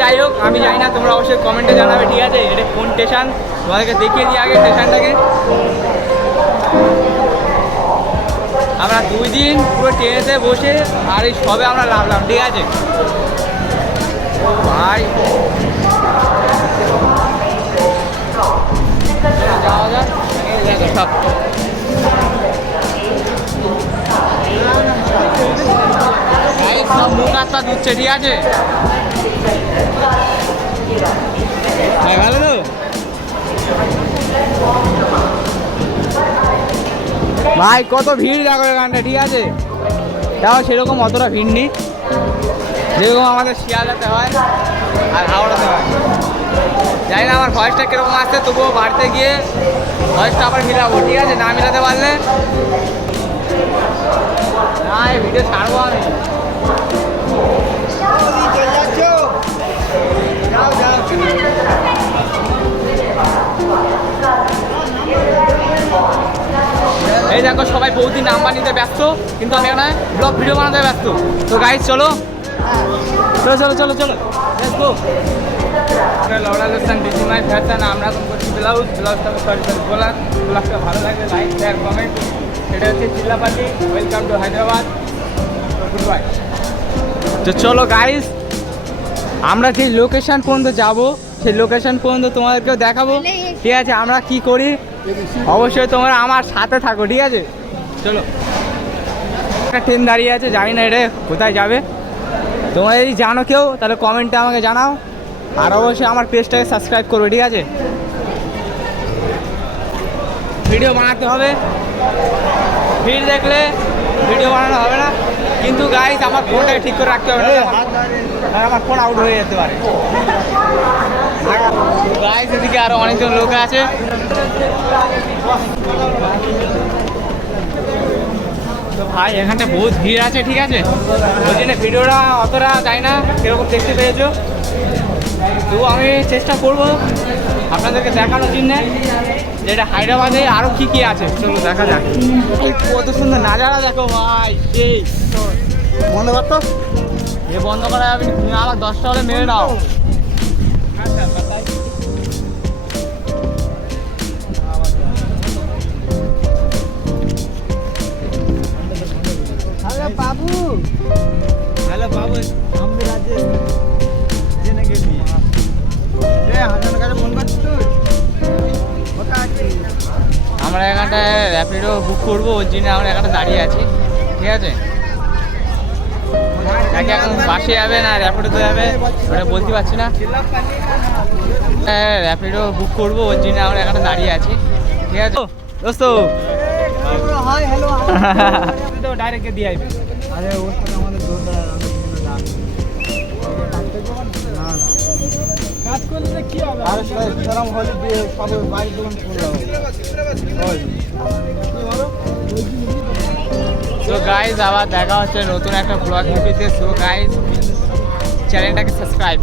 যাই হোক আমি জানি না, তোমরা অবশ্যই কমেন্টে জানাবে, ঠিক আছে? এটা কোন স্টেশন তোমাদেরকে দেখিয়ে দিই আগে স্টেশনটাকে। আমরা 2 দিন পুরো ট্রেনেতে বসে আর এই সবে আমরা নামলাম, ঠিক আছে ভাই। যাওয়া যাক সব। সব মুখ হাত পা ধুচ্ছে, ঠিক আছে ভালো তো। ভাই কত ভিড় দেখো এখানটা, ঠিক আছে? তাও সেরকম অতটা ভিড় নেই যেরকম আমাদের শিয়ালদাতে হয় আর হাওড়াতে হয়। জানি না আমার ভয়েসটা কীরকম আসছে, তবুও বাড়িতে গিয়ে ভয়েসটা আবার মিলাবো, ঠিক আছে? না মিলাতে পারলে না এই ভিডিও ছাড়বো আমি। এই দেখো সবাই বহুদিন নাম্বার নিতে ব্যস্ত, কিন্তু আমি এখানে ব্লগ ভিডিও বানাতে ব্যস্ত। তো গাইজ চলো চলো চলো চলো চলো লেটস গো। লড়া লোকসান ডিজি মাই ফ্যাশন। আমরা এখন করছি ব্লাউজটা ব্লগটা ভালো লাগলে লাইক শেয়ার কমেন্ট। এটা হচ্ছে চিল্লাপাটি। Welcome to Hyderabad. Good bye. তো চলো গাইজ, আমরা যে লোকেশন পর্যন্ত যাব সেই লোকেশন পর্যন্ত তোমাদেরকেও দেখাবো, ঠিক আছে? আমরা কি করি অবশ্যই তোমরা আমার সাথে থাকো, ঠিক আছে? চলো। একটা ট্রেন দাঁড়িয়ে আছে, জানি না এটা কোথায় যাবে। তোমরা যদি জানো কেউ তাহলে কমেন্টে আমাকে জানাও, আর অবশ্যই আমার পেজটাকে সাবস্ক্রাইব করবে, ঠিক আছে? ভিডিও বানাতে হবে, ভিড় দেখলে ভিডিও বানানো হবে না। কিন্তু গাইজ আমার ফোনটাকে ঠিক করে রাখতে হবে, আমার ফোন আউট হয়ে যেতে পারে। গাইজ এদিকে আরো অনেকজন লোক আছে। তো ভাই এখানটা বহুত ভিড় আছে, ঠিক আছে? ওই জন্য ভিডিওটা অতটা যায় না কীরকম দেখতে পেয়েছো। তো আমি চেষ্টা করব আপনাদেরকে দেখানোর জন্যে যে এটা হায়দ্রাবাদে আরও কী কী আছে। চলো দেখা যাক। কত সুন্দর নাজারা দেখো ভাই, সেই বন্ধ করতো এ বন্ধ করা যাবে, তুমি আবার 10টা হলে মেরে নাও। হ্যালো বাবু, হ্যালো বাবু, আমাদের রাজ্যে জেনে গেলি হাজার কাছে ফোন করছিস তুই? আমরা এখানটায় র্যাপিডো বুক করবো, ওর জন্য আমরা এখানে দাঁড়িয়ে আছি, ঠিক আছে? নাকি এখন বাসে যাবে না র্যাপিডোতে যাবে ওটা বলতে পারছি না। র্যাপিডো বুক করবো, ওর জন্য আমরা এখানে দাঁড়িয়ে আছি, ঠিক আছে দোস্ত? হাই হ্যালো তো ডাইরেক্ট দিয়ে আসবে। আরে ওর সাথে আমাদের দোকান না না কাজ করলে কি হবে? আরে শরম হলে দিয়ে সব বাইরে দোকান খুলে তো গাইজ আবার দেখা হচ্ছে নতুন একটা ব্লগ ভিডিওতে। সো গাইজ চ্যানেলটাকে সাবস্ক্রাইব।